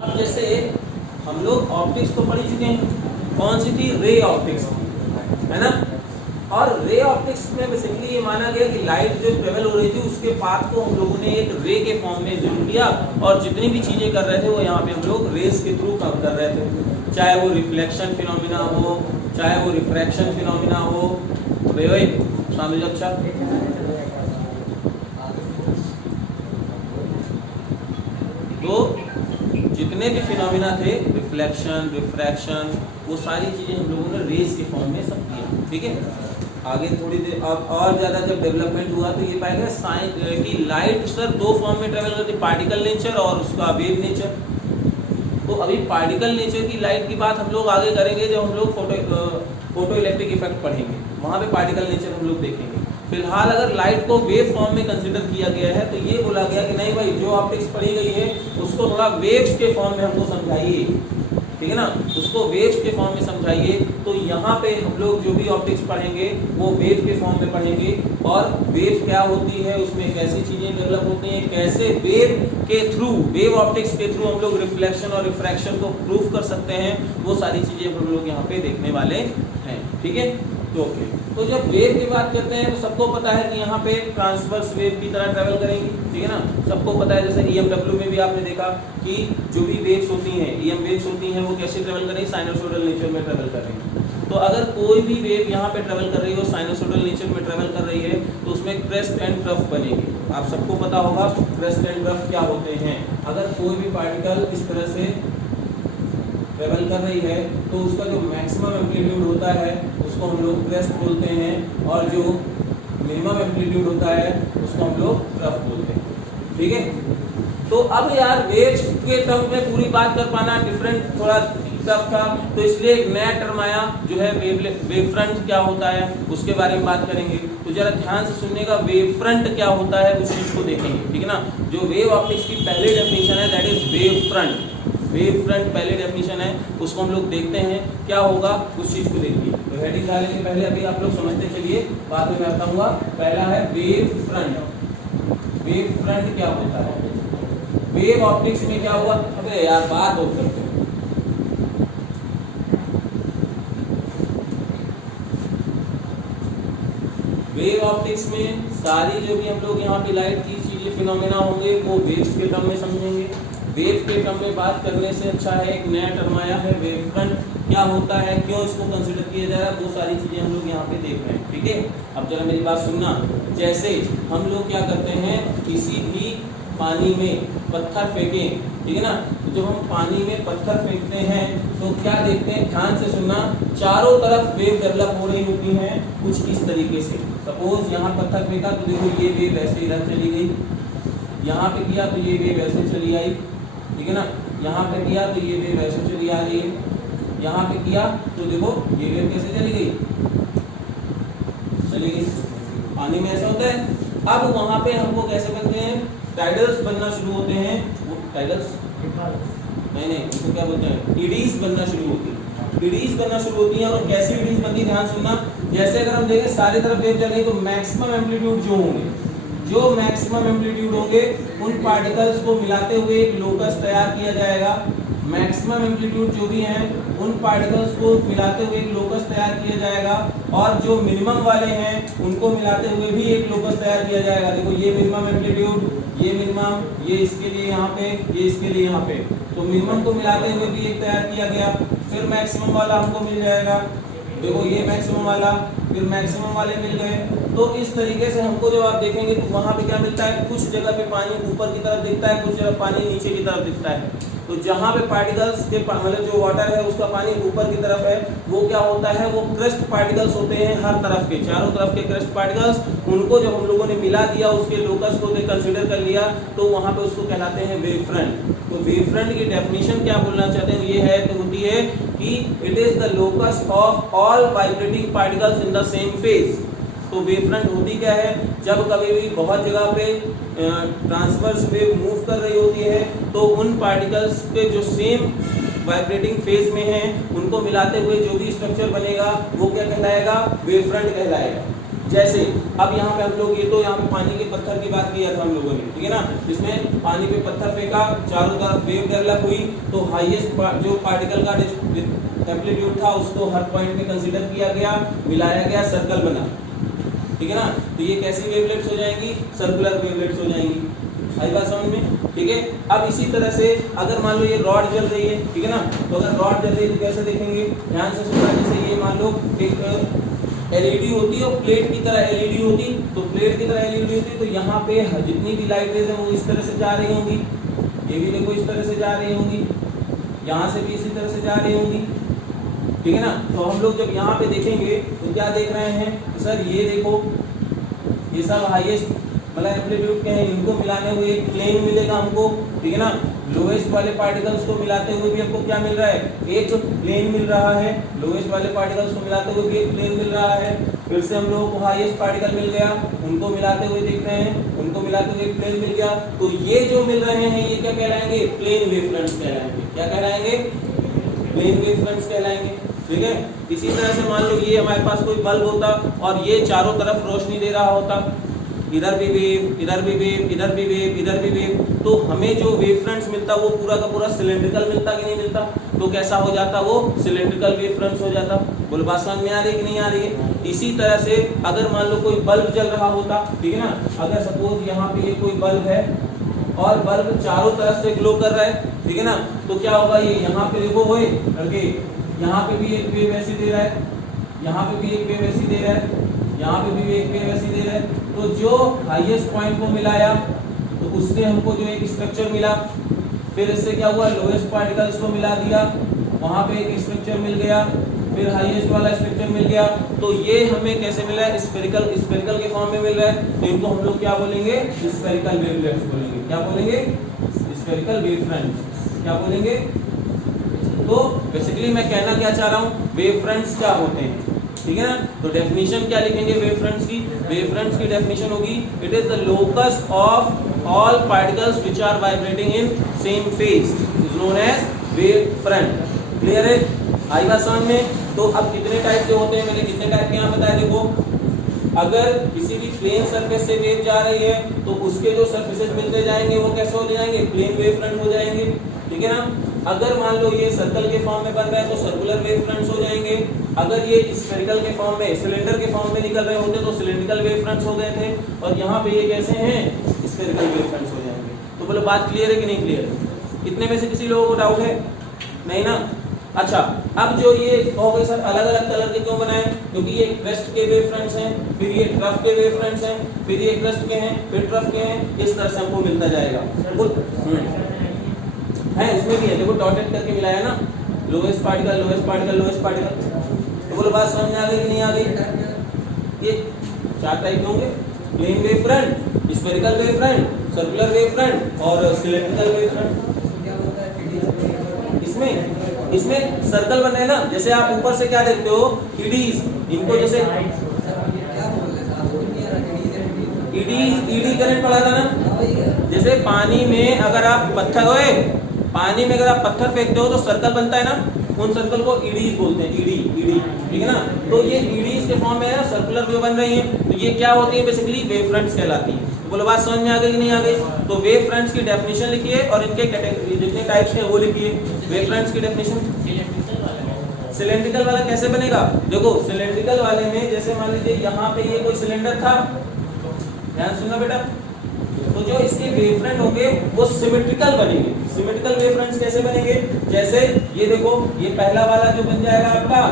अब जैसे हम लोग ऑप्टिक्स तो पढ़ चुके हैं, कौन सी थी? रे ऑप्टिक्स, है ना। और रे ऑप्टिक्स में बेसिकली ये माना गया कि लाइट जो ट्रेवल हो रही थी उसके पाथ को हम लोगों ने एक रे के फॉर्म में जरूर लिया, और जितनी भी चीज़ें कर रहे थे वो यहाँ पे हम लोग रेस के थ्रू काम कर रहे थे, चाहे वो रिफ्लेक्शन फिनोमिना हो, चाहे वो रिफ्रैक्शन फिनोमिना हो। भाई समझो अच्छा। तो जितने भी फिनोमिना थे, रिफ्लेक्शन, रिफ्रैक्शन, वो सारी चीज़ें हम लोगों ने रेस के फॉर्म में सब किया, ठीक है। आगे थोड़ी देर अब और ज़्यादा जब डेवलपमेंट हुआ तो ये पाया गया साइंस की लाइट सर दो फॉर्म में ट्रेवल करती है, पार्टिकल नेचर और उसका वेव नेचर। तो अभी पार्टिकल नेचर की लाइट की बात हम लोग आगे करेंगे जब हम लोग फोटो इलेक्ट्रिक इफेक्ट पढ़ेंगे, वहाँ पे पार्टिकल नेचर हम लोग देखेंगे। फिलहाल अगर लाइट को वेव फॉर्म में कंसिडर किया गया है तो ये बोला गया कि नहीं भाई, जो ऑप्टिक्स पढ़ी गई है उसको थोड़ा वेव्स के फॉर्म में हमको समझाइए, ठीक है ना, उसको वेव्स के फॉर्म में समझाइए। तो यहाँ पे हम लोग जो भी ऑप्टिक्स पढ़ेंगे वो वेव के फॉर्म में पढ़ेंगे, और वेव क्या होती है, उसमें कैसी चीज़ें डेवलप होती हैं, कैसे वेव के थ्रू, वेव ऑप्टिक्स के थ्रू हम लोग रिफ्लेक्शन और रिफ्रैक्शन को प्रूफ कर सकते हैं, वो सारी चीज़ें हम लोग यहाँ पे देखने वाले हैं, ठीक है। तो ओके, तो जब वेव की बात करते हैं तो सबको पता है कि यहाँ पे ट्रांसवर्स वेव की तरह ट्रेवल करेंगी, ठीक है ना, सबको पता है। जैसे EMW में भी आपने देखा कि जो भी वेव्स होती हैं, EM वेव्स होती हैं, वो कैसे ट्रेवल करेंगी, साइनोसॉइडल नेचर में ट्रेवल कर रही हैं। तो अगर कोई भी वेव यहाँ पे ट्रेवल कर रही हो, साइनोसॉइडल नेचर में ट्रेवल कर रही है, तो उसमें क्रेस्ट एंड ट्रफ बनेगी। आप सबको पता होगा क्रेस्ट एंड ट्रफ क्या होते हैं। अगर कोई भी पार्टिकल इस तरह से ट्रेवल कर रही है तो उसका जो मैक्सिमम एम्पलीट्यूड होता है उसको हम लोग क्रेस्ट बोलते हैं, और जो मिनिमम एम्पलीट्यूड होता है उसको हम लोग ट्रफ बोलते हैं, ठीक है। तो अब यार वेव्स के टर्म में पूरी बात कर पाना डिफरेंट थोड़ा टफ था, तो इसलिए एक नया टर्म आया जो है वेव फ्रंट क्या होता है उसके बारे में बात करेंगे। तो जरा ध्यान से सुनिएगा, वेव फ्रंट क्या होता है उस चीज को देखेंगे, ठीक है ना। जो वेव ऑप्टिक्स की पहली डेफिनेशन है that is wave front. Wave front पहले डेफिनेशन है, उसको हम लोग देखते हैं क्या होगा, उस चीज को देखिए। तो हेडिंग डालने के पहले अभी आप लोग समझते चलिए, बाद में मैं बताऊंगा। पहला है वेव फ्रंट। वेव फ्रंट क्या होता है, वेव ऑप्टिक्स में क्या हुआ, अबे यार बात हो करते हैं। वेव ऑप्टिक्स में सारी जो भी हम लोग यहाँ पे लाइट की चीजें फिनोमेना होंगे वो वेव्स के टर्म में समझेंगे। वेव के टर्म में बात करने से अच्छा है एक नया टर्म आया है वेव फ्रंट, क्या होता है, क्यों इसको कंसिडर किया जा रहा है, वो सारी चीजें हम लोग यहाँ पे देख रहे हैं, ठीक है। अब जरा मेरी बात सुनना, जैसे हम लोग क्या करते हैं, किसी भी पानी में पत्थर फेंकें, ठीक है ना, तो जब हम पानी में पत्थर फेंकते हैं तो क्या देखते हैं, ध्यान से सुनना, चारों तरफ वेव डेवलप हो रही होती हैं कुछ इस तरीके से। सपोज यहाँ पत्थर फेंका तो देखो ये वेव ऐसे इधर चली गई, यहाँ पे किया तो ये वेव ऐसे चली आई, ठीक है ना, यहाँ पे किया तो ये वेव ऐसे चली आ रही है, यहाँ पे किया तो देखो ये वेव कैसे चली गई, चली गई। पानी में ऐसा होता है। अब वहाँ पे हमको कैसे बनते हैं, टाइडल्स बनना शुरू होते हैं, वो टाइडल्स नहीं उसको क्या बोलते हैं, ईडीज बनना शुरू होती है। ईडीज बनना शुरू होती है, और कैसी ईडीज बनती है ध्यान सुनना, जैसे अगर हम देखें सारी तरफ वेव चल रही तो मैक्सिमम एम्पलीट्यूड जो होंगे, जो मैक्सिमम एम्पलीट्यूड होंगे उन पार्टिकल्स को मिलाते हुए एक लोकस तैयार किया जाएगा। मैक्सिमम एम्पलीट्यूड जो भी हैं उन पार्टिकल्स को मिलाते हुए एक लोकस तैयार किया जाएगा, और जो मिनिमम वाले हैं उनको मिलाते हुए भी एक लोकस तैयार किया जाएगा। देखो ये मिनिमम एम्पलीट्यूड, ये मिनिमम, ये इसके लिए यहाँ पे, ये इसके लिए यहाँ पे, तो मिनिमम को मिलाते हुए भी एक तैयार किया गया। फिर मैक्सिमम वाला हमको मिल जाएगा, देखो ये मैक्सिमम वाला, फिर मैक्सिमम वाले मिल गए। तो इस तरीके से हमको जब आप देखेंगे तो वहाँ पे क्या मिलता है, कुछ जगह पे पानी ऊपर की तरफ दिखता है, कुछ जगह पानी नीचे की तरफ दिखता है। तो जहाँ पे पार्टिकल्स के मतलब जो वाटर है उसका पानी ऊपर की तरफ है, वो क्या होता है, वो क्रेस्ट पार्टिकल्स होते हैं हर तरफ के, चारों तरफ के क्रेस्ट पार्टिकल्स। उनको जब हम लोगों ने मिला दिया, उसके लोकस को कंसिडर कर लिया, तो वहाँ पे उसको कहलाते हैं वेव फ्रंट। तो वेव फ्रंट की डेफिनेशन क्या बोलना चाहते हैं, ये है तो होती है कि it is the locus of all vibrating particles in the same phase. तो वेव फ्रंट होती क्या है, जब कभी भी बहुत जगह पे ट्रांसवर्स वेव मूव कर रही होती है तो उन पार्टिकल्स के जो सेम वाइब्रेटिंग फेज में हैं उनको मिलाते हुए जो भी स्ट्रक्चर बनेगा वो क्या कहलाएगा, वेव फ्रंट कहलाएगा। जैसे अब यहाँ पे हम लोग, ये तो यहाँ पे पानी के पत्थर की बात किया था हम लोगों ने, ठीक है ना, इसमें पानी पे पत्थर फेंका, चारों तरफ वेव डेवलप हुई, तो हाईएस्ट जो पार्टिकल का एम्पलीट्यूड था उसको हर पॉइंट पे कंसीडर किया गया, मिलाया गया, सर्कल बना, ठीक है ना। तो ये कैसी वेवलेट्स हो जाएंगी, सर्कुलर वेवलेट्स हो जाएंगी। आई बात समझ में, ठीक है। अब इसी तरह से अगर मान लो ये रॉड जल रही है, ठीक है ना, तो अगर रॉड जल रही है तो कैसे देखेंगे, ध्यान से सुनना। जैसे ये मान लो एक एलईडी होती है और प्लेट की तरह एलईडी होती, तो प्लेट की तरह एलईडी होती, तो यहाँ पे जितनी भी लाइट रेज है वो इस तरह से जा रही होंगी, ये भी देखो इस तरह से जा रही होंगी, यहाँ से भी इसी तरह से जा रही होंगी, ठीक है ना। तो हम लोग जब यहाँ पे देखेंगे तो क्या देख रहे हैं, तो सर ये देखो, ये सब हाईएस्ट मतलब एम्पलीट्यूड के हैं, इनको मिलाने हुए एक प्लेन मिलेगा हमको, ठीक है ना। लोएस्ट वाले पार्टिकल्स को मिलाते हुए भी हमको क्या मिल रहा है, एक प्लेन मिल रहा है, लोएस्ट वाले पार्टिकल्स को मिलाते हुए भी एक प्लेन मिल रहा है। फिर से हम लोगों को हाईएस्ट पार्टिकल मिल गया, उनको मिलाते हुए देख रहे हैं, उनको मिलाते हुए एक प्लेन मिल गया। तो ये जो मिल रहे हैं ये क्या कहलाएंगे, प्लेन वेवफ्रंट्स कहलाएंगे। क्या कहलाएंगे, प्लेन वेवफ्रंट्स कहलाएंगे, ठीक है। इसी तरह से मान लो ये हमारे पास कोई बल्ब होता और ये चारों तरफ रोशनी दे रहा होता, इधर भी वेव, इधर भी वेव, इधर भी वेव, इधर भी वेव, तो हमें जो वेवफ्रंट्स मिलता वो पूरा का पूरा सिलेंड्रिकल मिलता कि नहीं मिलता, तो कैसा हो जाता, वो सिलेंड्रिकल वेवफ्रंट्स हो जाता। बोल बात समझ में आ रही है कि नहीं आ रही है। इसी तरह से अगर मान लो कोई बल्ब जल रहा होता, ठीक है ना, अगर सपोज यहाँ पे ये कोई बल्ब है और बल्ब चारों तरफ से ग्लो कर रहा है, ठीक है ना, तो क्या होगा, ये यहाँ पे देखो होए लड़के, यहाँ पे भी एक वेव ऐसी दे रहा है, यहाँ पे भी एक वेव ऐसी दे रहा है, यहाँ पे भी एक वेव ऐसी दे रहा है। तो जो हाईएस्ट पॉइंट को मिलाया तो उससे हमको जो एक स्ट्रक्चर मिला, फिर इससे क्या हुआ, लोएस्ट पार्टिकल्स को मिला दिया, वहाँ पे एक स्ट्रक्चर मिल गया, फिर हाईएस्ट वाला स्ट्रक्चर मिल गया। तो ये हमें कैसे मिला है, स्फेरिकल के फॉर्म में मिल रहा है। तो इनको हम लोग क्या बोलेंगे, स्फेरिकल वेवलेट्स बोलेंगे। क्या बोलेंगे, स्फेरिकल वेवफ्रंट्स, क्या बोलेंगे। तो बेसिकली मैं कहना क्या चाह रहा हूँ, वेवफ्रंट्स क्या होते हैं, ठीक है ना। तो डेफिनेशन क्या लिखेंगे वेवफ्रंट्स की, वेवफ्रंट्स की डेफिनेशन होगी, it is the locus of all particles which are vibrating in same phase is known as wavefront. Clear है, आई बात समझ में। तो अब कितने टाइप के होते हैं, मैंने कितने टाइप के यहाँ बताया, देखो अगर किसी भी प्लेन सरफेस से वेव जा रही है तो उसके जो सरफेसेस मिलते जाएंगे वो कैसे हो जाएंगे, प्लेन वेवफ्रंट हो जाएंगे, ठीक है ना। अगर मान लो ये सर्कल के फॉर्म में बन रहा है तो सर्कुलर वेवफ्रंट्स हो जाएंगे। अगर ये स्फेरिकल के फॉर्म में, सिलेंडर के फॉर्म में निकल रहे होते तो सिलेंड्रिकल वेवफ्रंट्स हो गए थे, और यहाँ पे ये कैसे हैं, स्फेरिकल वेवफ्रंट्स हो जाएंगे। तो बोलो बात क्लियर है कि नहीं क्लियर। इतने में से किसी लोगों को डाउट है, नहीं ना। अच्छा, अब जो ये हो गए सर अलग अलग कलर के क्यों बनाए, क्योंकि ये क्रेस्ट के वेवफ्रंट्स हैं, फिर ये ट्रफ के वेवफ्रंट्स हैं, फिर ये क्रेस्ट के हैं, फिर ट्रफ के हैं, इस तरह से हमको मिलता जाएगा। है इसमें भी है, देखो डॉटेड करके मिलाया ना, lowest particle, lowest particle, lowest particle. तो बोलो बात समझ में आ गई कि नहीं आ गई। ये चार टाइप होंगे, plane wavefront, spherical wavefront, circular wavefront और सिलेंड्रिकल वेवफ्रंट। इसमें सर्कल बन रहे हैं ना, जैसे आप ऊपर से क्या देखते हो, ईडीज, इनको जैसे ईडी करंट पड़ा था ना, जैसे पानी में अगर आप पानी में अगर आप पत्थर फेंकते हो तो सर्कल बनता है ना, उन सर्कल को ईडीज बोलते हैं, ईडी, ठीक है ना। तो ये ईडीज के फॉर्म में है, सर्कुलर वेव बन रही है, तो ये क्या होती है, बेसिकली वेवफ्रंट्स कहलाती है। तो बोलो बात समझ में आ गई कि नहीं आ गई। तो वेवफ्रंट्स की डेफिनेशन लिखिए और इनके कैटेगरी जितने टाइप्स हैं वो लिखिए। वेवफ्रंट्स की डेफिनेशन, सिलेंड्रिकल वाला कैसे बनेगा, देखो सिलेंड्रिकल वाले में जैसे मान लीजिए यहाँ पे ये कोई सिलेंडर था, ध्यान सुनना बेटा, तो जो इसके वेवफ्रंट होंगे वो सिमेट्रिकल बनेंगे। सिमेट्रिकल वेवफ्रंट्स कैसे बनेंगे, जैसे ये देखो, ये पहला वाला जो बन जाएगा आपका,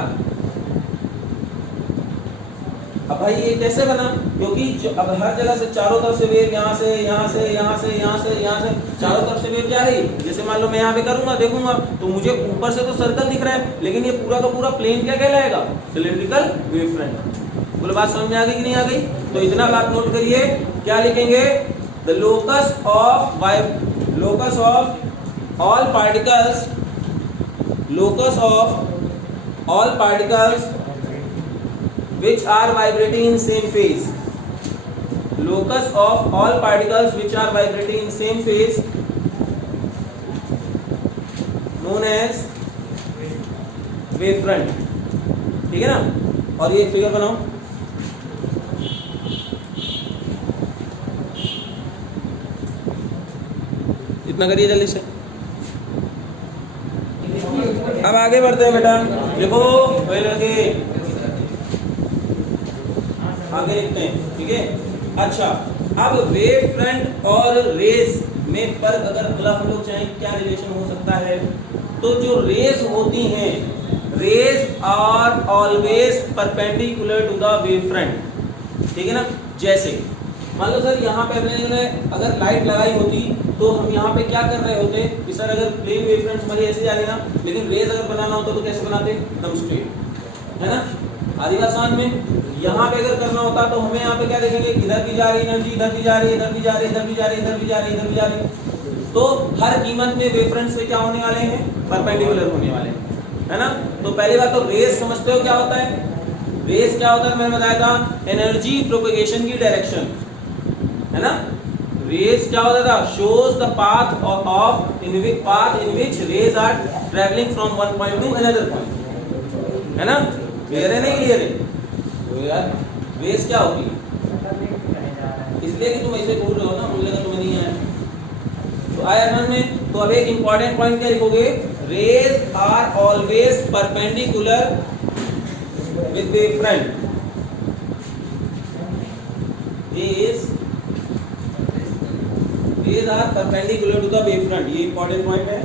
अब भाई ये कैसे बना, क्योंकि अब हर जगह से चारों तरफ से वेव, यहाँ से यहाँ से यहाँ से यहाँ से यहाँ से चारों तरफ से वेव जा रही। जैसे मान लो मैं यहाँ पे करूंगा, देखूंगा तो मुझे ऊपर से तो सर्कल दिख रहा है, लेकिन ये पूरा का पूरा प्लेन क्या कहलाएगा, सिलेंड्रिकल वेवफ्रंट। बोलो बात समझ में आ गई कि नहीं आ गई। तो इतना बात नोट करिए, क्या लिखेंगे, the locus of all particles, locus of all particles which are vibrating in same phase, locus of all particles which are vibrating in same phase known as wavefront, ठीक है ना। और ये फिगर बनाओ, इतना करिए जल्दी से। अब आगे बढ़ते हैं बेटा, देखो वही लड़के आगे लिखते हैं, ठीक है। अच्छा, अब वेव फ्रंट और रेस में फर्क अगर हम लोग चाहें क्या रिलेशन हो सकता है, तो जो रेस होती हैं, rays are always perpendicular to the wave front, ठीक है ना। जैसे मान लो सर यहाँ पे हमने अगर लाइट लगाई होती तो हम यहाँ पे क्या कर रहे होते कि सर अगर प्लेन वेव फ्रंट हमारी ऐसे जा रही ना, लेकिन रेस अगर बनाना होता तो कैसे बनाते, एकदम स्ट्रेट, है ना। आदिवासान में यहाँ पे अगर करना होता तो हमें यहाँ पे क्या देखेंगे, इधर भी जा रही एनर्जी, इधर भी जा रही, इधर भी जा रही, इधर भी जा रही, इधर भी जा रही, इधर भी जा रही। तो हर कीमत में वेव फ्रंट से क्या होने वाले हैं, परपेंडिकुलर होने वाले हैं, है ना। तो पहली बात तो रेस समझते हो क्या होता है, रेस क्या होता है, मैंने बताया था एनर्जी प्रोपेगेशन की डायरेक्शन, है ना। रेस क्या होता था, shows the path of in which rays are travelling from one point to another point, है ना। क्लियर है, नहीं क्लियर है? तो यार रेस क्या होती है, इसलिए कि तुम ऐसे बोल रहे हो ना, मुझे लगा तुम्हें नहीं आया। तो आया मन में, तो अब एक इंपॉर्टेंट पॉइंट क्या लिखोगे, rays are always perpendicular with wave front, rays are perpendicular to the wave front, ये इंपॉर्टेंट पॉइंट है।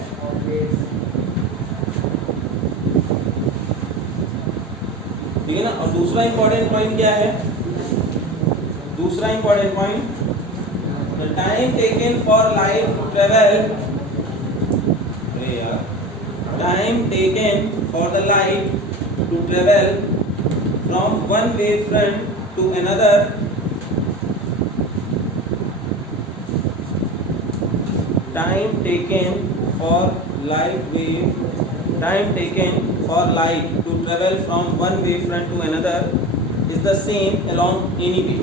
ठीक है ना। और दूसरा इंपॉर्टेंट पॉइंट क्या है, दूसरा important point, the time taken for light travel, time taken for the light to travel from one wave front to another, time taken for light to travel from one wave front to another is the same along any way,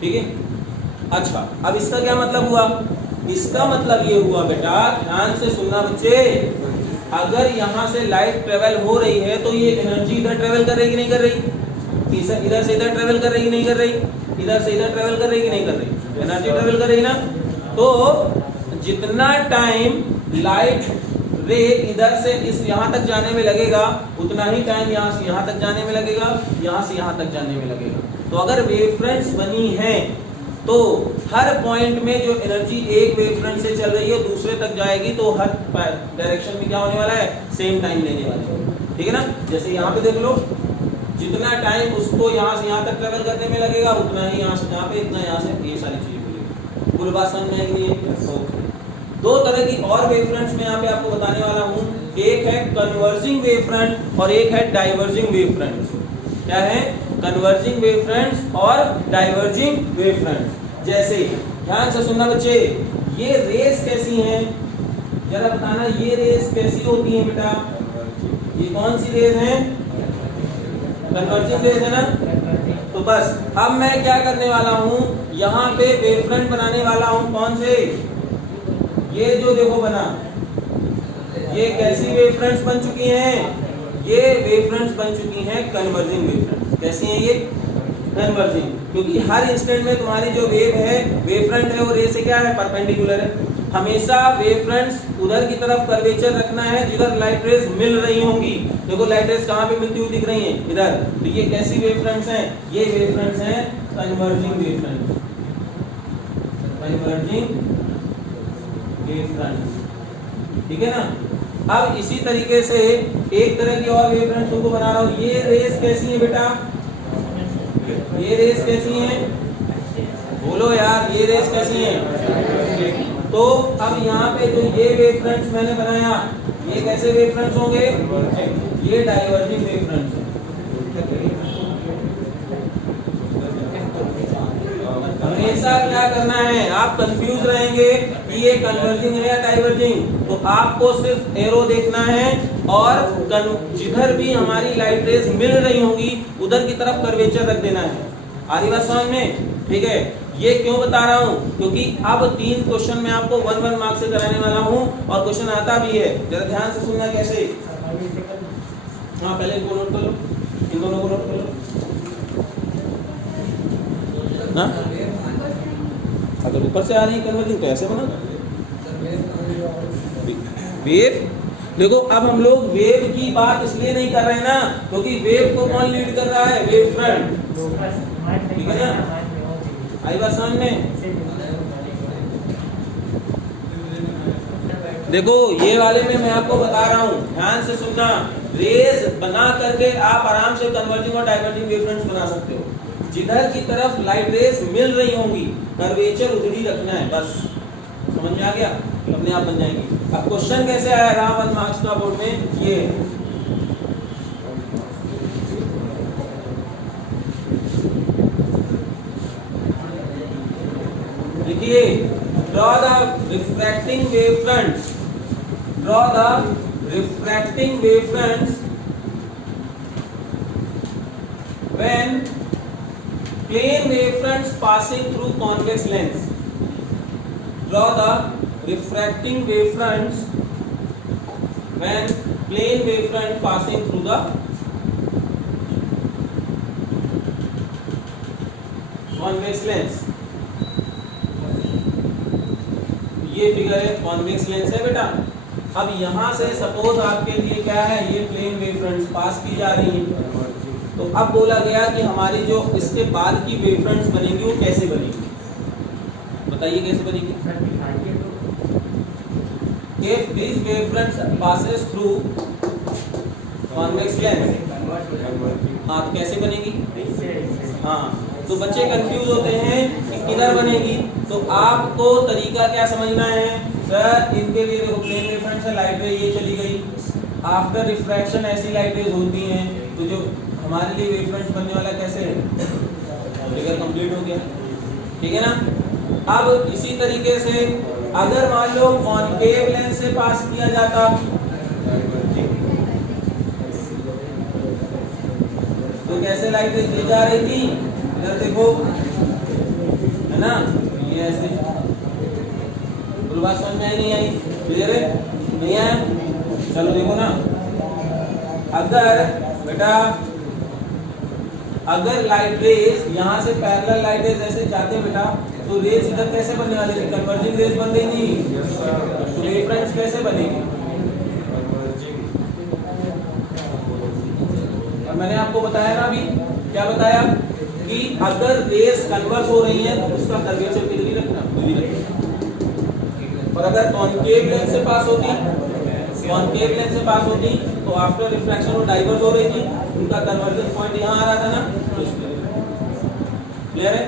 ठीक है। अच्छा, अब इसका क्या मतलब हुआ, इसका मतलब ये हुआ बेटा, ध्यान से सुनना बच्चे, अगर यहाँ से लाइट ट्रेवल हो रही है तो ये एनर्जी इधर ट्रेवल कर रही कि नहीं कर रही, इधर से इधर ट्रेवल कर रही कि नहीं कर रही, इधर से इधर ट्रेवल कर रही कि नहीं कर रही, एनर्जी ट्रेवल कर रही ना। तो जितना टाइम लाइट रे इधर से इस यहाँ तक जाने में लगेगा, उतना ही टाइम यहाँ से यहाँ तक जाने में लगेगा, यहाँ से यहाँ तक जाने में लगेगा। तो अगर वेव फ्रंट्स बनी है तो हर पॉइंट में जो एनर्जी एक वेव फ्रंट से चल रही है दूसरे तक जाएगी, तो हर डायरेक्शन में क्या होने वाला है, सेम टाइम लेने वाला है, ठीक है ना। जैसे यहाँ पे देख लो, जितना टाइम उसको यहाँ से यहाँ तक ट्रेवल करने में लगेगा, उतना ही यहाँ से यहाँ पे, इतना यहाँ से, ये सारी चीजें मिलेगी। कुल बात समझ में आएगी। दो तरह की और वेव फ्रंट्स में यहाँ पे आपको बताने वाला हूँ, एक है कन्वर्जिंग वेव फ्रंट और एक है डाइवर्जिंग वेव फ्रंट। क्या है, कन्वर्जिंग वेव फ्रंट्स और डाइवर्जिंग वेव फ्रंट्स। जैसे ध्यान से सुनना बच्चे, ये रेस कैसी हैं, जरा बताना, ये रेस कैसी होती है बेटा, ये कौन सी रेस है, कन्वर्जिंग रेस है ना। तो बस अब मैं क्या करने वाला हूँ, यहाँ पे वेव फ्रंट बनाने वाला हूँ, कौन से, ये जो देखो बना, ये कैसी वेव फ्रंट्स बन चुकी हैं, ये वेव फ्रंट्स बन चुकी हैं कन्वर्जिंग वेव फ्रंट्स। कैसी हैं ये, कन्वर्जिंग, क्योंकि हर इंस्टेंट में तुम्हारी जो वेव है, वेव फ्रंट है, वो रे से क्या है, परपेंडिकुलर है। हमेशा वेव फ्रंट्स उधर की तरफ कर्वेचर रखना है जिधर लाइट रेज मिल रही होंगी। देखो लाइट रेज कहाँ पे मिलती हुई दिख रही हैं, इधर। तो ये कैसी वेव फ्रंट्स हैं, ये वेव फ्रंट्स हैं converging wave fronts, converging wave fronts, ठीक है ना। अब इसी तरीके से एक तरह की और वेव फ्रंट तुमको बना रहा हूँ। ये रेस कैसी है बेटा, ये रेस कैसी है, बोलो यार, ये रेस कैसी है। तो अब यहाँ पे जो ये वेव फ्रंट्स मैंने बनाया, ये कैसे वेव फ्रंट्स होंगे, ये डाइवर्जिंग वेव फ्रंट्स हैं। हमेशा क्या करना है, आप कंफ्यूज रहेंगे कि ये कन्वर्जिंग है या डाइवर्जिंग, तो आपको सिर्फ एरो देखना है और जिधर भी हमारी लाइट रेज मिल रही होंगी उधर की तरफ कर्वेचर रख देना है। आरी बात समझ में, ठीक है। ये क्यों बता रहा हूँ, क्योंकि अब 3 क्वेश्चन मैं आपको 1 मार्क्स से कराने वाला हूँ और क्वेश्चन आता भी है, जरा ध्यान से सुनना कैसे। हाँ पहले इनको नोट कर लो, इन दोनों को नोट कर लो। हाँ अगर ऊपर से आ रही कन्वर्जिंग तो ऐसे बना वेव। देखो अब हम लोग वेव की बात इसलिए नहीं कर रहे ना, क्योंकि वेव को कौन लीड कर रहा है, वेव फ्रंट, ठीक है ना। आई बात समझ में। देखो ये वाले में मैं आपको बता रहा हूँ, ध्यान से सुनना। रेज बना करके आप आराम से कन्वर्जिंग और डाइवर्जिंग वेवफ्रंट्स बना सकते हो। जिधर की तरफ लाइट रेज मिल रही होंगी कर्वेचर उधर ही रखना है, बस समझ में आ गया, अपने आप बन जाएंगी। अब क्वेश्चन कैसे आया रहा 1 मार्क्स का बोर्ड में, ये लिखिए, draw the refracting wave fronts, draw the refracting wave fronts when plane wave fronts passing through convex lens. Draw the refracting wave fronts when plane wave front passing through the convex lens. ये figure है convex lens है बेटा। अब यहाँ से suppose आपके लिए क्या है, ये प्लेन वेव फ्रंट्स पास की जा रही हैं, तो अब बोला गया कि हमारी जो इसके बाद की वेव फ्रंट्स बनेंगी वो कैसे बनेगी, बताइए कैसे बनेगी। If these wave fronts passes through convex lens, हाँ तो कैसे बनेगी, हाँ तो बच्चे कंफ्यूज होते हैं कि किधर बनेगी, तो आपको तरीका क्या समझना है सर, इनके लिए देखो प्लेन वेव फ्रंट से लाइट रे ये चली गई, आफ्टर रिफ्रैक्शन ऐसी लाइट रेज होती हैं, तो जो हमारे लिए वेव फ्रंट बनने वाला कैसे है, फिगर कंप्लीट हो गया, ठीक है ना। अब इसी तरीके से अगर मान लो कॉनकेव लेंस से पास किया जाता तो कैसे लाइट रेज दी जा रही थी, इधर देखो है ना, ये ऐसे बात समझ में आई नहीं आई, क्लियर है नहीं आया, चलो देखो ना, अगर बेटा अगर लाइट रेज यहाँ से पैरेलल लाइट रेज ऐसे जाते बेटा, तो रेज इधर कैसे बनने वाली थी, कन्वर्जिंग रेज बन रही थी, तो वेव फ्रंट्स कैसे बनेगी। और मैंने आपको बताया ना अभी, क्या बताया कि अगर रेज कन्वर्ज हो रही है तो उसका कर्वेचर कितनी रखना, और अगर कॉनकेव लेंस से पास होती, कॉनकेव लेंस से पास होती तो आफ्टर रिफ्रैक्शन वो डाइवर्ज हो रही थी, उनका कन्वर्जन पॉइंट यहाँ आ रहा था ना, क्लियर है,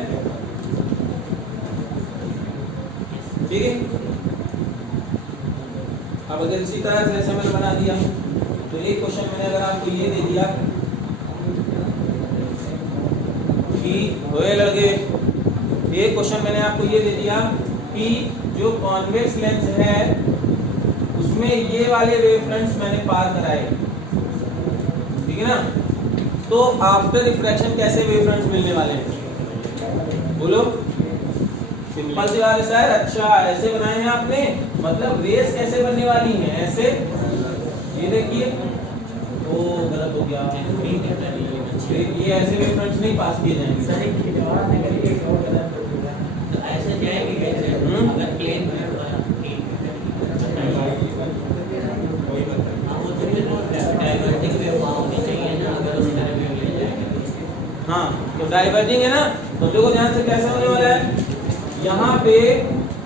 ठीक है। अब अगर इसी तरह से ऐसे मैंने बना दिया तो एक क्वेश्चन मैंने अगर आपको ये दे दिया कि होए लड़के, एक क्वेश्चन मैंने आपको ये दे दिया कि जो कॉन्वेक्स लेंस है उसमें ये वाले वेव फ्रंट्स मैंने पार कराए, ठीक है ना, तो आफ्टर रिफ्रैक्शन कैसे वेव फ्रंट्स मिलने वाले हैं, बोलो। सिंपल सी बात है सर, अच्छा ऐसे बनाए हैं आपने, मतलब रेस कैसे बनने वाली हैं, ऐसे, ये देखिए, ओ गलत हो गया, ये ऐसे वेव फ्रंट्स नहीं पास किए जाएंगे, ऐसे जाएंगे अगर प्लेन हाँ तो डाइवर्जिंग है ना, तो देखो ध्यान से कैसे होने वाला है, यहाँ पे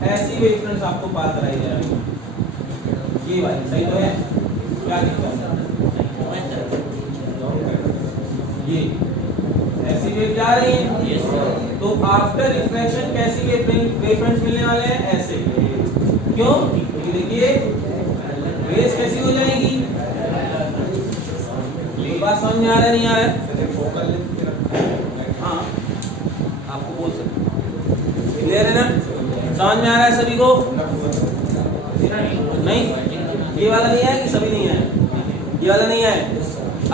ऐसी वेव फ्रंट्स आपको पार कराई जा रही है, ये वाली सही तो है, क्या दिक्कत है, ये ऐसी वेव जा रही है, तो आफ्टर रिफ्रैक्शन कैसी वेव फ्रंट्स मिलने वाले हैं, ऐसे, क्यों, क्योंकि देखिए रेस कैसी हो जाएगी, ये बात समझ में आ रहा है नहीं आ रहा है, हाँ आपको बोल सकते, क्लियर है ना, समझ में आ रहा है सभी को, नहीं ये वाला नहीं है कि सभी नहीं है, ये वाला नहीं है।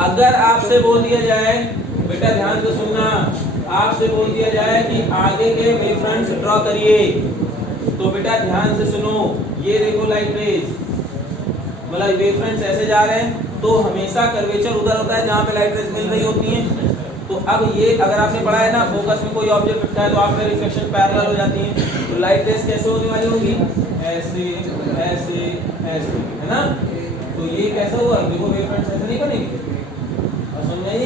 अगर आपसे बोल दिया जाए बेटा ध्यान से सुनना, आपसे बोल दिया जाए कि आगे के वेव फ्रंट्स ड्रॉ करिए, तो बेटा ध्यान से सुनो, ये देखो लाइट रेज, मतलब वेव फ्रंट्स ऐसे जा रहे हैं, तो हमेशा कर्वेचर उधर होता है जहाँ पे लाइट रेज मिल रही होती हैं। तो अब ये अगर आपने पढ़ा है ना, फोकस में कोई ऑब्जेक्ट रखा है तो आप में रिफ्लेक्शन पैरेलल हो जाती है, तो लाइट रेज कैसे होने वाली होगी, ऐसे ऐसे ऐसे, है ना। तो ये कैसा हुआ, देखो वेव फ्रंट्स ऐसे नहीं बनेगी, और समझ में आई?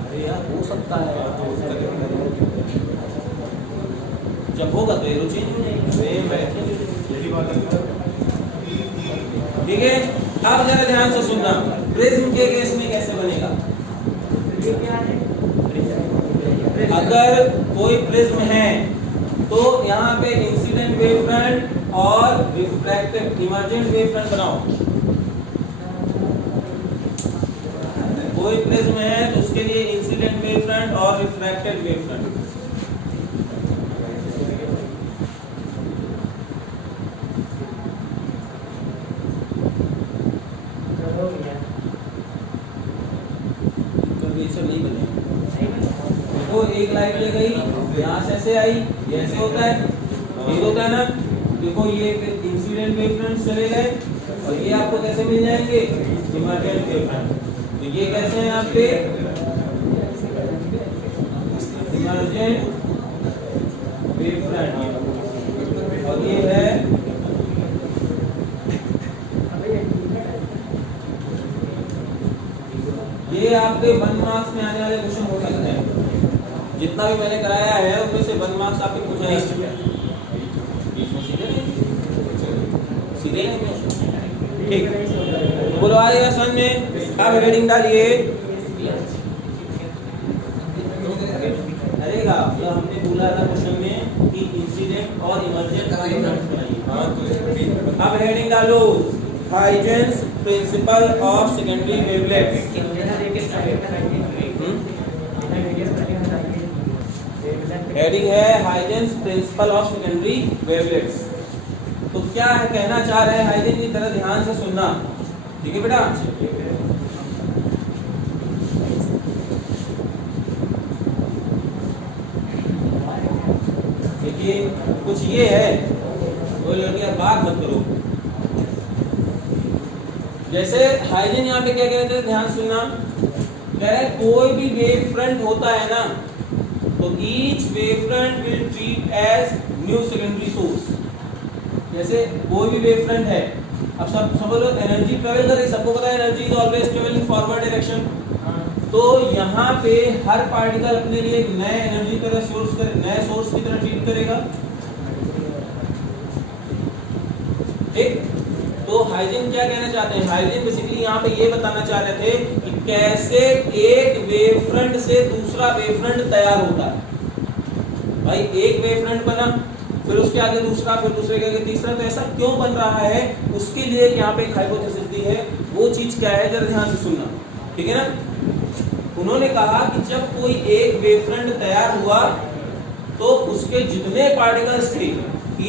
अरे यार हो सकता है, जब होगा तो एरो चेंज हो जाएगी, ठीक है। अब जरा ध्यान से सुनना, प्रिज्म के केस में कैसे बनेगा। अगर कोई प्रिज्म है तो यहाँ पे इंसिडेंट वेव फ्रंट और रिफ्रैक्टिव इमर्जेंट वेव फ्रंट बनाओ। कोई प्रिज्म है तो उसके लिए इंसिडेंट वेव फ्रंट और रिफ्रैक्टेड वेव फ्रंट। नहीं बनेगा। देखो एक लाइट ले गई, यहाँ से ऐसे आई, ये ऐसे होता है, ये होता है ना। देखो ये इंसिडेंट वेव फ्रंट चले गए और ये आपको कैसे मिल जाएंगे, इमर्जेंट वेव फ्रंट। तो ये कैसे हैं आपके इमर्जेंट वेव फ्रंट, और ये है ये आपके 1 मार्क्स में आने वाले क्वेश्चन हो सकते हैं। जितना भी मैंने कराया है उसमें से 1 मार्क्स आपके पूछा जा सकता है। सीधे ठीक, बोलो आ रही है समझ में। अब हेडिंग डालिए, अरेगा तो हमने बोला था क्वेश्चन में कि इंसिडेंट और इमर्जेंट बनाइए। अब हेडिंग डालो, Huygens principle of secondary wavelets. Heading है Huygens principle of secondary wavelets. तो क्या है कहना चाह रहे हैं हाइजेन की तरह ध्यान से सुनना, ठीक है बेटा। देखिए कुछ ये है, वो लड़कियां बात मत करो। जैसे हाइजेन यहाँ पे क्या कहते हैं, ध्यान सुनना, कह रहे कोई भी वेव फ्रंट होता है ना, तो each wave front will treat as new secondary source. जैसे कोई भी वेव फ्रंट है, अब सब लोग एनर्जी ट्रेवल कर रही, सबको पता है energy is always travelling forward direction. तो यहाँ पे हर पार्टिकल अपने लिए एक नए एनर्जी तरह सोर्स नए सोर्स की तरह ट्रीट करेगा, ठीक। तो हाइजेन क्या कहना चाहते हैं, हाइजेन बेसिकली यहाँ पे ये बताना चाह रहे थे कि कैसे एक वेव फ्रंट से दूसरा वेव फ्रंट तैयार होता है। भाई एक वेव फ्रंट बना, फिर उसके आगे दूसरा, फिर दूसरे के आगे तीसरा, तो ऐसा क्यों बन रहा है, उसके लिए यहाँ पे एक हाइपोथेसिस दी है। वो चीज क्या है जरा ध्यान से सुनना, ठीक है ना। उन्होंने कहा कि जब कोई एक वेव फ्रंट तैयार हुआ तो उसके जितने पार्टिकल्स थे,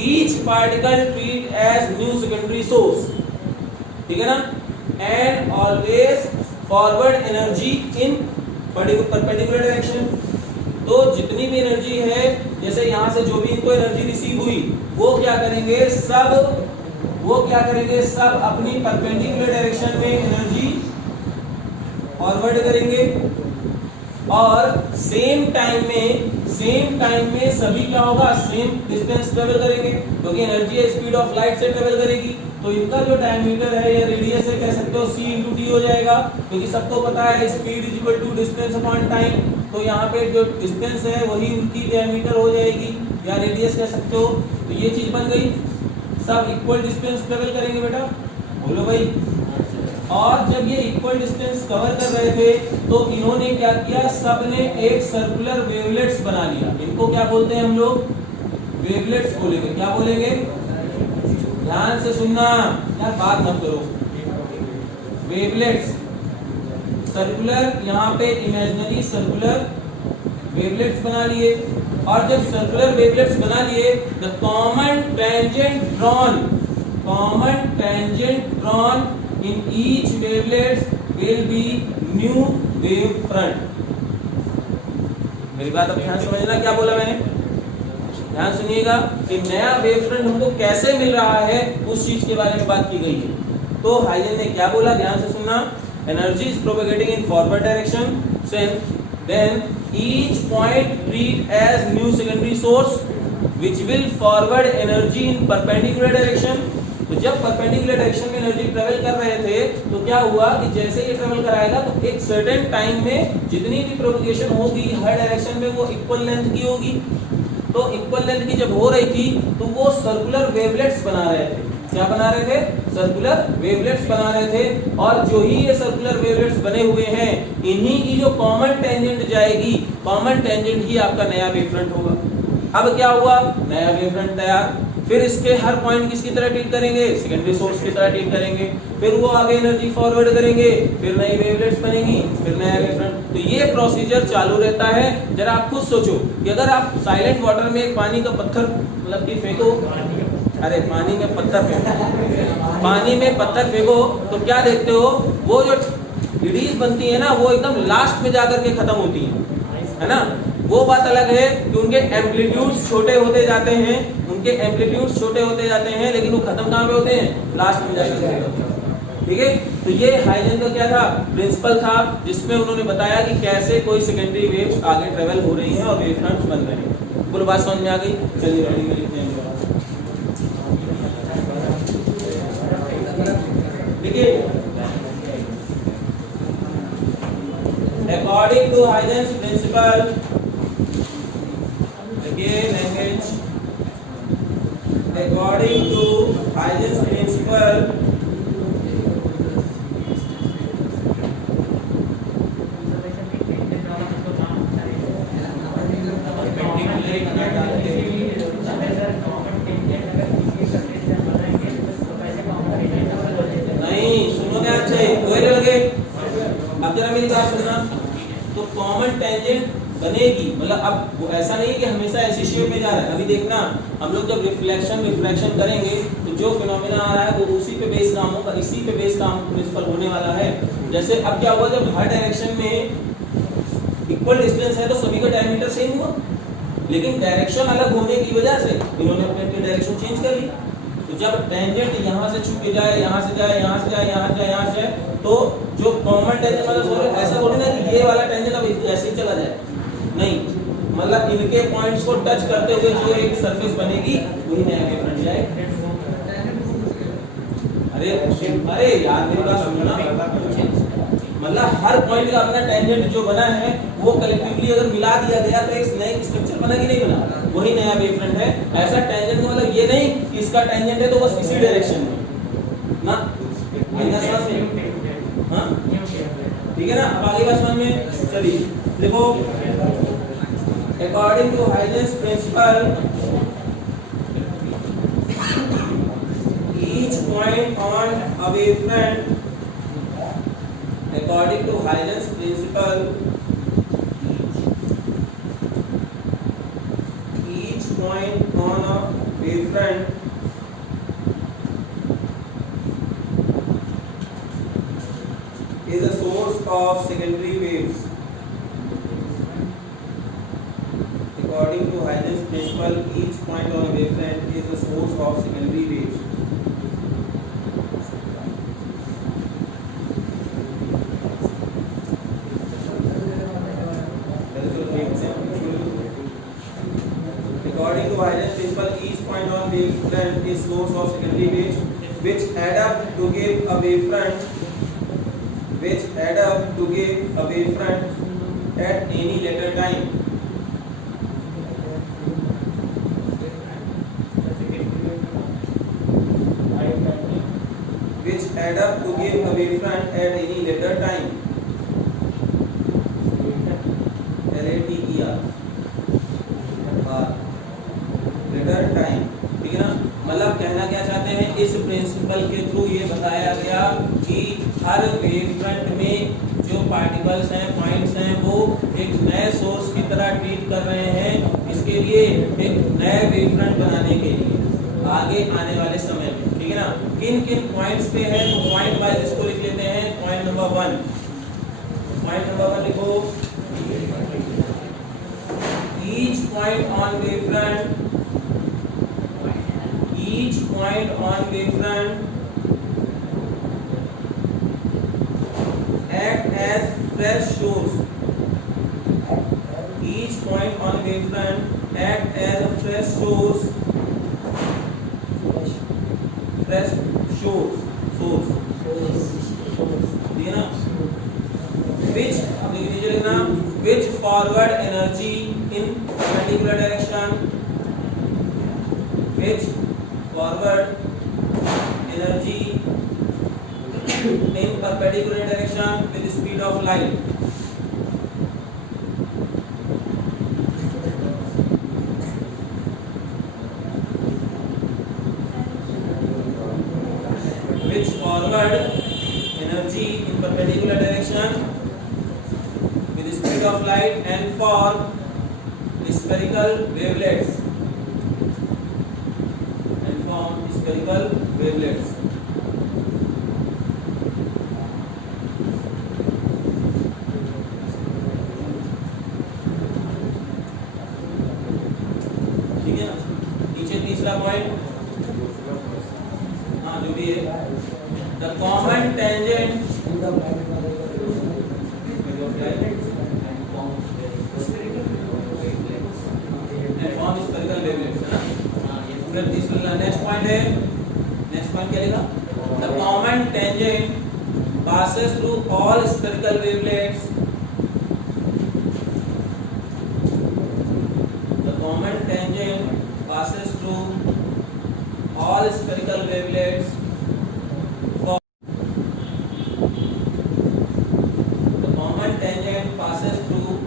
each particle treat as new secondary source, ठीक है ना, and always forward energy in perpendicular direction. तो जितनी भी एनर्जी है, जैसे यहाँ से जो भी इनको एनर्जी रिसीव हुई, वो क्या करेंगे, सब अपनी परपेंडिकुलर डायरेक्शन में एनर्जी फॉरवर्ड करेंगे, और सेम टाइम में सभी क्या होगा, सेम डिस्टेंस ट्रेवल करेंगे, क्योंकि एनर्जी है स्पीड ऑफ लाइट से ट्रेवल करेगी। तो इनका जो डायमीटर है या रेडियस है, कह सकते हो c × t हो जाएगा, क्योंकि सबको पता है speed is equal to distance upon time. तो यहाँ पे जो डिस्टेंस है वही उनकी डायमीटर हो जाएगी या रेडियस कह सकते हो। तो ये चीज बन गई, सब इक्वल डिस्टेंस ट्रेवल करेंगे बेटा, बोलो भाई। और जब ये इक्वल डिस्टेंस कवर कर रहे थे तो इन्होंने क्या किया, सबने एक सर्कुलर वेवलेट्स बना लिया। इनको क्या बोलते हैं हम लोग, वेवलेट्स बोलेंगे। क्या बोलेंगे, ध्यान से सुनना यार, बात मत करो। वेवलेट्स सर्कुलर, यहाँ पे इमेजिनरी सर्कुलर वेवलेट्स बना लिए। और जब सर्कुलर वेवलेट्स बना लिए, the common tangent drawn in each wavelets will be new wave front. मेरी बात अब ध्यान समझना, क्या बोला मैंने, ध्यान सुनिएगा कि नया वेव फ्रंट हमको कैसे मिल रहा है उस चीज के बारे में बात की गई है। तो हाइजेन ने क्या बोला, ध्यान से सुनना, energy is propagating in forward direction, then each point treat as new secondary source which will forward energy in perpendicular direction. तो जब परपेंडिकुलर डायरेक्शन में एनर्जी ट्रेवल कर रहे थे तो क्या हुआ कि जैसे ये ट्रेवल कराएगा तो एक सर्टेन टाइम में जितनी भी प्रोपगेशन होगी हर डायरेक्शन में वो इक्वल लेंथ की होगी। तो इक्वल लेंथ की जब हो रही थी तो वो सर्कुलर वेवलेट्स बना रहे थे। क्या बना रहे थे, सर्कुलर वेवलेट्स बना रहे थे। और जो ही ये सर्कुलर वेवलेट्स बने हुए हैं इन्हीं की जो कॉमन टेंजेंट जाएगी, कॉमन टेंजेंट ही आपका नया वेवफ्रंट होगा। अब क्या हुआ, नया वेवफ्रंट तैयार। फिर इसके हर पॉइंट किसकी तरह ट्रीट करेंगे, सेकेंडरी सोर्स की तरह ट्रीट करेंगे। फिर वो आगे एनर्जी फॉरवर्ड करेंगे, फिर नई वेवलेट्स बनेगी, फिर नया वेवफ्रंट। तो ये प्रोसीजर चालू रहता है। जरा आप खुद सोचो कि अगर आप साइलेंट वाटर में एक पानी का पत्थर मतलब कि फेंको, अरे पानी में पत्थर फेंको, पानी में पत्थर फेंको तो क्या देखते हो, वो जो एडीज बनती है ना वो एकदम लास्ट में जाकर के खत्म होती है ना। वो बात अलग है कि उनके एम्पलीट्यूड्स छोटे होते जाते हैं, उनके एम्पलीट्यूड्स छोटे होते जाते हैं, लेकिन वो खत्म कहाँ पे होते हैं, लास्ट में जाकर के होते हैं। ठीक है, तो ये हाइजेन का क्या था, प्रिंसिपल था, जिसमें उन्होंने बताया कि कैसे कोई सेकेंडरी वेव्स आगे ट्रेवल हो रही हैं और वेव फ्रंट्स बन रहे हैं। पूरी बात समझ में आ गई। चलिए रेडी में लिखते हैं। देखिए, according to Huygens principle, language, according to Huygens principle, नहीं सुनो क्या अच्छे कोई लगे। अब जरा मेरी बात सुनना, तो कॉमन टेंजेंट बनेगी, मतलब अब वो ऐसा नहीं कि हमेशा ऐसी शेप में जा रहा है। अभी देखना, हम लोग जब रिफ्लेक्शन रिफ्रैक्शन करेंगे तो जो फिनोमेना आ रहा है वो उसी पे बेस काम होगा, इसी पे बेस काम प्रिंसिपल होने वाला है। जैसे अब क्या हुआ, जब हर डायरेक्शन में इक्वल डिस्टेंस है तो सभी का डायमीटर सेम हुआ, लेकिन डायरेक्शन अलग होने की वजह से इन्होंने अपनी डायरेक्शन चेंज कर ली। तो जब टेंजेंट यहाँ से छुप जाए, यहाँ से जाए, यहाँ से जाए, यहाँ से जाए, यहाँ से जाए, तो जो कॉमन टेंजेंट मतलब ऐसा थोड़ी ना कि ये वाला टेंजेंट अब ऐसे ही चला जाए, नहीं, मतलब इनके पॉइंट्स को टच करते हुए जो एक सरफेस बनेगी वही नया वेवफ्रंट जाएगा। अरे यार मेरी बात सुनना, मतलब हर पॉइंट का अपना टेंजेंट जो बना है वो कलेक्टिवली अगर मिला दिया गया तो एक नई स्ट्रक्चर बना कि नहीं बना, वही नया वेवफ्रंट है। ऐसा टेंजेंट मतलब ये नहीं कि इसका टेंजेंट है तो बस इसी डायरेक्शन में ना, हाँ ठीक है ना। अब आगे बात समझ में, चलिए देखो, according to Huygens principle, each point on a wavefront, according to Huygens principle, each point on a wavefront is a source of secondary waves. According to Huygens principle, each point on a wavefront is a source of secondary waves. According to Huygens principle, each point on wavefront is source of secondary waves, which add up to give a wavefront, at any later time. Which add up to give a wavefront at any later time. LATER. Later time, ठीक है ना। मतलब कहना क्या चाहते हैं, इस principal के थ्रू ये बताया गया कि हर वेवफ्रंट में जो पार्टिकल्स हैं, पॉइंट्स हैं, वो एक नए सोर्स की तरह ट्रीट कर रहे हैं। इसके लिए एक नए वेवफ्रंट बनाने के लिए आगे आने वाले समय में, ठीक है ना। किन किन पॉइंट्स पे है तो पॉइंट वाइज इसको लिख लेते हैं। पॉइंट नंबर 1, पॉइंट नंबर 1 लिखो, each point on wavefront act as fresh source. Each point on wavefront act as a fresh source. ठीक है ना? Which forward energy in perpendicular direction. Which forward energy in perpendicular direction with the speed of light. Which forward energy in perpendicular direction with the speed of light and form spherical wavelets. ठीक है ना? नीचे तीसरा point, हाँ जो भी है, the common tangent next point है, नेक्स्ट पॉइंट क्या लिखा? The common tangent passes through all spherical wavelets. The common tangent passes through all spherical wavelets. The common tangent passes through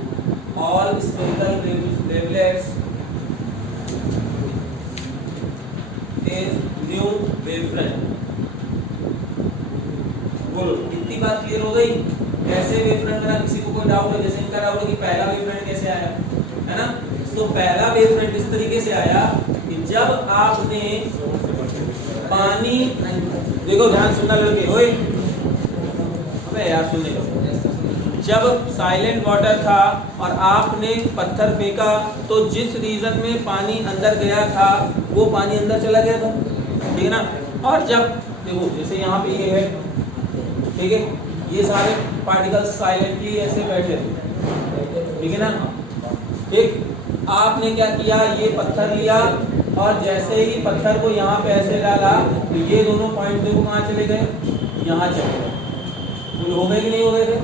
all spherical wavelets is new wavefront. बोलो इतनी बात clear हो गई? कैसे wavefront बना? किसी को कोई डाउट है? जैसे इनका डाउट है कि पहला वेवफ्रंट कैसे आया, है ना? तो पहला वेवफ्रंट इस तरीके से आया कि जब आपने पानी, देखो ध्यान सुनना लड़के, ओए अबे यार सुनने दो, जब साइलेंट वाटर था और आपने पत्थर फेंका तो जिस रीजन में पानी अंदर गया था वो पानी अंदर चला गया था, ठीक है ना? और जब देखो जैसे यहाँ पे ये है, ठीक है, ये सारे पार्टिकल्स साइलेंटली ऐसे बैठे थे, ठीक है ना? ठीक, आपने क्या किया, ये पत्थर लिया और जैसे ही पत्थर को यहाँ पे ऐसे डाला तो ये दोनों पॉइंट देखो कहाँ चले गए, यहाँ चले गए, हो गए कि नहीं हो गए थे?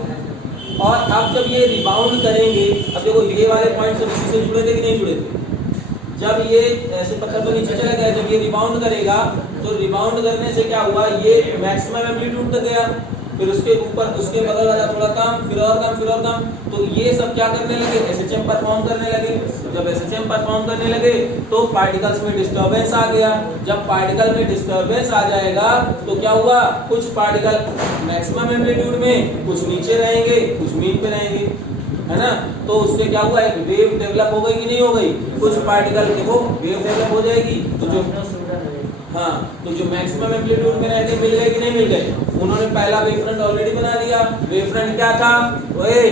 और अब जब ये रिबाउंड करेंगे, अब देखो ये वाले पॉइंट तो इसी से जुड़े थे कि नहीं जुड़े थे? जब ये ऐसे पत्थर तो नीचे चला गया, जब ये रिबाउंड करेगा तो रिबाउंड करने से क्या हुआ, ये मैक्सिमम एम्पलीट्यूड तक गया, फिर उसके ऊपर उसके बगल वाला थोड़ा कम, फिर और कम, तो ये सब क्या करने लगे, एसएचएम परफॉर्म करने लगे। जब एसएचएम परफॉर्म करने लगे तो पार्टिकल्स में डिस्टर्बेंस आ गया। जब पार्टिकल में डिस्टर्बेंस आ जाएगा तो क्या हुआ, कुछ पार्टिकल मैक्सिमम एम्पलीट्यूड में, कुछ नीचे रहेंगे, कुछ मीन पे रहेंगे, है ना? तो उससे क्या हुआ, एक वेव डेवलप हो गई कि नहीं हो गई? कुछ पार्टिकल देखो वेव डेवलप हो जाएगी, तो जो हाँ, तो जो मैक्सिमम एम्पलीट्यूड में रहते मिल गए कि नहीं मिल गए? उन्होंने पहला वेवफ्रंट ऑलरेडी बना दिया। वेवफ्रंट क्या था, ओए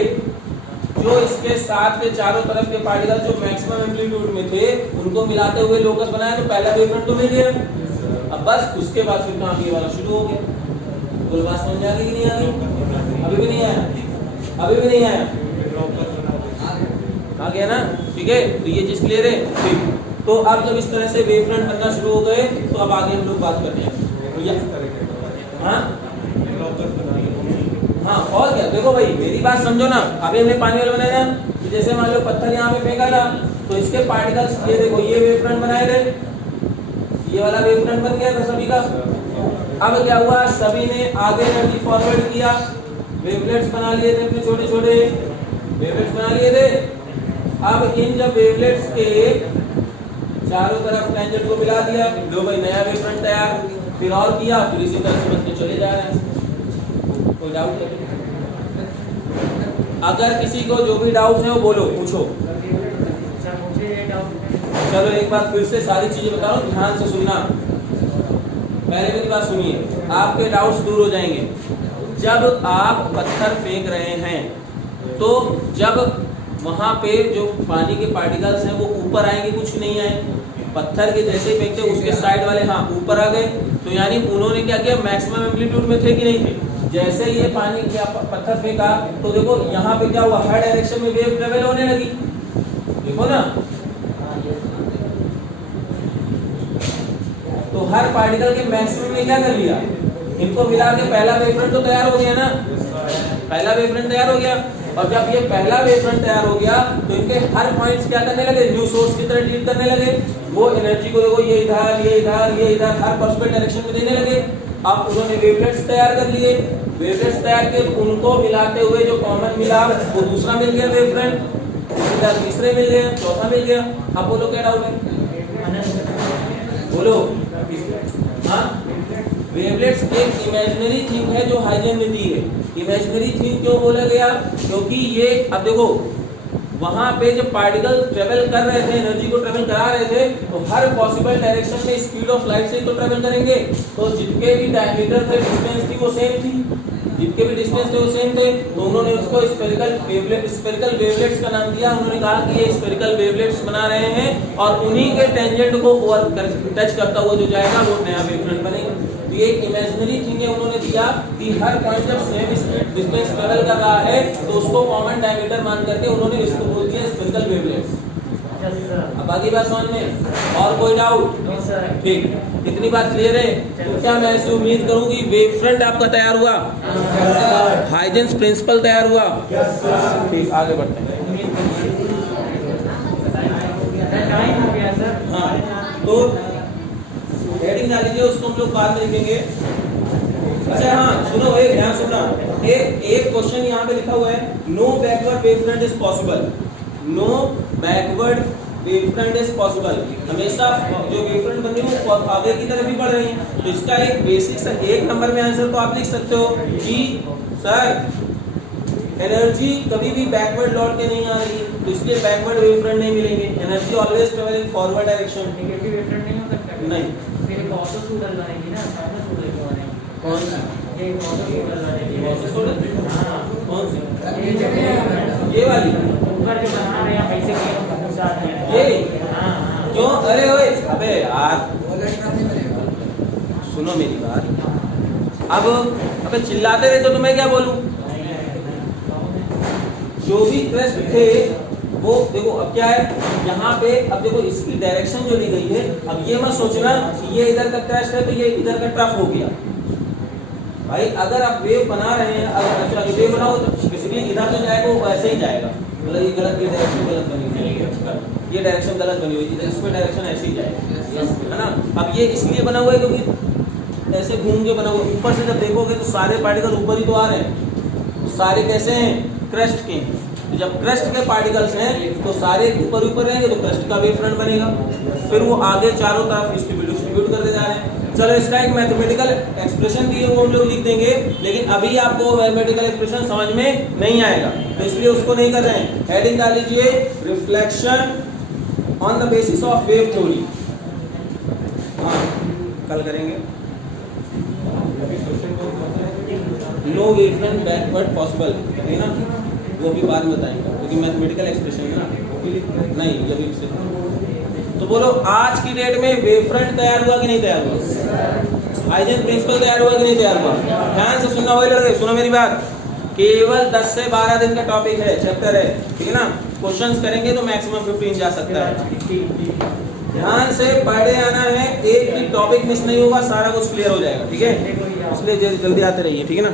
जो इसके साथ के चारों तरफ के पार्टिकल जो मैक्सिमम एम्पलीट्यूड में थे उनको मिलाते हुए लोकस बनाया, तो पहला वेवफ्रंट तो मिल गया। अब बस उसके बाद फिर काम ये वाला शुरू हो गया। कोई बात समझ आ गई कि नहीं आ गई? अभी भी नहीं आया, अभी भी नहीं आया, आ गया ना? ठीक है, तो ये चीज क्लियर है। ठीक, तो अब जब इस तरह से वेवफ्रंट बनना शुरू हो गए तो अब आगे हम लोग बात करते हैं। हाँ और क्या, देखो भाई मेरी बात समझो ना। अभी हमने पानी वाला बनाया ना, तो जैसे मान लो पत्थर यहाँ पे फेंका था तो इसके पार्टिकल्स ये देखो ये वेवफ्रंट बनाए गए, ये वाला वेवफ्रंट बन गया था सभी का। अब क्या हुआ, सभी ने आगे एनर्जी फॉरवर्ड किया, वेवलेट्स बना लिए थे, अपने छोटे छोटे वेवलेट्स बना लिए थे। अब इन जब वेवलेट्स के चारों तरफ टेंजेंट को मिला दिया, लो भाई नया वेवफ्रंट तैयार। फिर और किया, फिर इसी तरह से बनते चले जा रहे हैं। कोई डाउट है? अगर किसी को जो भी डाउट है वो बोलो, पूछो। चलो एक बार फिर से सारी चीजें बता रहा हूँ, ध्यान से सुनना। पहले मेरी बात सुनिए, आपके डाउट्स दूर हो जाएंगे। जब आप पत्थर फेंक रहे हैं, तो जब वहाँ पे जो पानी के पार्टिकल्स हैं वो ऊपर आएंगे, कुछ नहीं आए, पत्थर के जैसे ही फेंकते उसके साइड वाले हाँ ऊपर आ गए, तो यानी उन्होंने क्या किया, मैक्सिमम एम्पलीट्यूड में थे कि नहीं थे। जैसे ये पानी क्या पत्थर फेंका तो देखो यहाँ पे क्या हुआ, हर डायरेक्शन में वेव ट्रेवल होने लगी, देखो ना। तो हर पार्टिकल के मैक्सिमम में क्या कर लिया, इनको मिला के पहला वेवफ्रंट तो तैयार हो गया ना, पहला वेवफ्रंट तैयार हो गया। और जब ये पहला वेवफ्रंट तैयार हो गया तो इनके हर पॉइंट्स क्या करने लगे, न्यू सोर्स की तरह ट्रीट करने लगे। वो एनर्जी को देखो ये इधर ये इधर ये इधर हर पॉसिबल डायरेक्शन में देने लगे। अब उन्होंने वेवलेट्स तैयार कर लिए, वेवलेट्स तैयार के उनको मिलाते हुए जो कॉमन मिला वो दूसरा मिल गया वेवफ्रंट, इधर तीसरे मिल गया, चौथा मिल गया। अब बोलो क्या डाउट है, बोलो। हाँ, वेवलेट्स एक इमेजिनरी थिंग है जो हाइजेन में दी है। इमेजिनरी थिंग क्यों बोला गया, क्योंकि ये अब देखो वहां पे जब पार्टिकल ट्रेवल कर रहे थे, एनर्जी को ट्रेवल करा रहे थे, तो हर पॉसिबल डायरेक्शन में स्पीड ऑफ लाइट से तो ट्रेवल करेंगे। तो जितने भी डायमीटर थे, डिस्टेंस थी वो सेम थी, जितने भी डिस्टेंस थे वो सेम थे। तो उन्होंने उसको स्फेरिकल वेवलेट्स का नाम दिया। उन्होंने कहा कि ये स्फेरिकल वेवलेट्स बना रहे हैं और उन्हीं के टेंजेंट को टच करता हुआ जो जाएगा वो नया वेवफ्रंट बनेगा। तो ये एक इमेजिनरी थिंग है उन्होंने दिया कि हर पॉइंट जब सेम डिस्टेंस ट्रेवल कर रहा है तो उसको कॉमन डायमीटर मान करके उन्होंने इसको बोल दिया स्फेरिकल वेवलेट्स। अब बाकी बात समझ में और कोई डाउट? ठीक, इतनी बात क्लियर है। तो क्या मैं ऐसी उम्मीद करूं कि वेवफ्रंट आपका तैयार हुआ, हाइजेंस प्रिंसिपल तैयार हुआ? ठीक, आगे बढ़ते हैं। हाँ, तो हेडिंग डाल लीजिए, उसको हम लोग बाद में लिखेंगे। अच्छा हाँ सुनो, एक ध्यान सुनना, एक क्वेश्चन यहाँ पे लिखा हुआ है, no backward wavefront is possible. No backward wavefront is possible. हमेशा जो वेवफ्रंट बन रही है वो आगे की तरफ ही बढ़ रही है। तो इसका एक बेसिक सा 1 नंबर में आंसर तो आप लिख सकते हो कि सर एनर्जी कभी भी बैकवर्ड लौट के नहीं आ रही, तो इसलिए बैकवर्ड वेवफ्रंट नहीं मिलेंगे। Energy always travel in forward direction. Negative wavefront नहीं हो सकता नहीं, फिर एक ऑटो सूडल बनेगी ना, ऑटो सूडल को बनेगी। कौन सा? एक ऑटो सूडल बनेगी। ऑटो सूडल? हां, कौन सी? ये ये वाली ऊपर जो बना रहे हैं वैसे के साथ है ये। हां क्यों? अरे ओए अबे यार सुनो मेरी बात। अब अबे चिल्लाते रहे तो तुम्हें क्या बोलूं? जो भी क्रेस्ट थे वो देखो, अब क्या है यहाँ पे, अब देखो इसकी डायरेक्शन जो ली गई है। अब ये मत सोचना ये इधर का क्रेस्ट है तो ये इधर का ट्रफ हो गया। भाई अगर आप वेव बना रहे हैं, अगर अच्छा वेव बनाओ तो बेसिकली इधर तो जाएगा वो ऐसे ही जाएगा, मतलब ये गलत, ये डायरेक्शन गलत बनी हुई है, ये डायरेक्शन गलत बनी हुई है, इसमें डायरेक्शन ऐसे ही जाएगा, है ना। अब ये इसलिए बना हुआ है क्योंकि ऐसे घूम के बना हुआ। ऊपर से जब देखोगे तो सारे पार्टिकल ऊपर ही तो आ रहे हैं, सारे कैसे हैं, क्रेस्ट के। तो जब क्रेस्ट के पार्टिकल्स हैं तो सारे ऊपर ऊपर रहेंगे तो क्रेस्ट का वेवफ्रंट बनेगा, फिर वो आगे चारों तरफ डिस्ट्रीब्यूट करते जा रहे हैं। चलो इसका एक मैथमेटिकल एक्सप्रेशन भी है वो हम लोग लिख देंगे, लेकिन अभी आपको मैथमेटिकल एक्सप्रेशन समझ में नहीं आएगा तो इसलिए उसको नहीं कर रहे हैं। हेडिंग डाल लीजिए, reflection on the basis of wave theory. हाँ कल करेंगे। नो वेवफ्रंट बैकवर्ड पॉसिबल है ना, वो भी बाद में बताएंगे क्योंकि मैथमेटिकल एक्सप्रेशन है ना, नहीं ये भी से। तो बोलो आज की डेट में वेवफ्रंट तैयार हुआ कि नहीं तैयार हुआ? हाइजेन प्रिंसिपल तैयार हुआ कि नहीं तैयार हुआ? ध्यान से सुनना, वही लड़के सुनो मेरी बात। केवल 10 से 12 दिन का टॉपिक है, चैप्टर है, ठीक है ना। क्वेश्चंस करेंगे तो मैक्सिमम 15 जा सकता है। ध्यान से पढ़े आना है, एक भी टॉपिक मिस नहीं होगा, सारा कुछ क्लियर हो जाएगा, ठीक है। इसलिए जल्दी आते रहिए, ठीक है ना।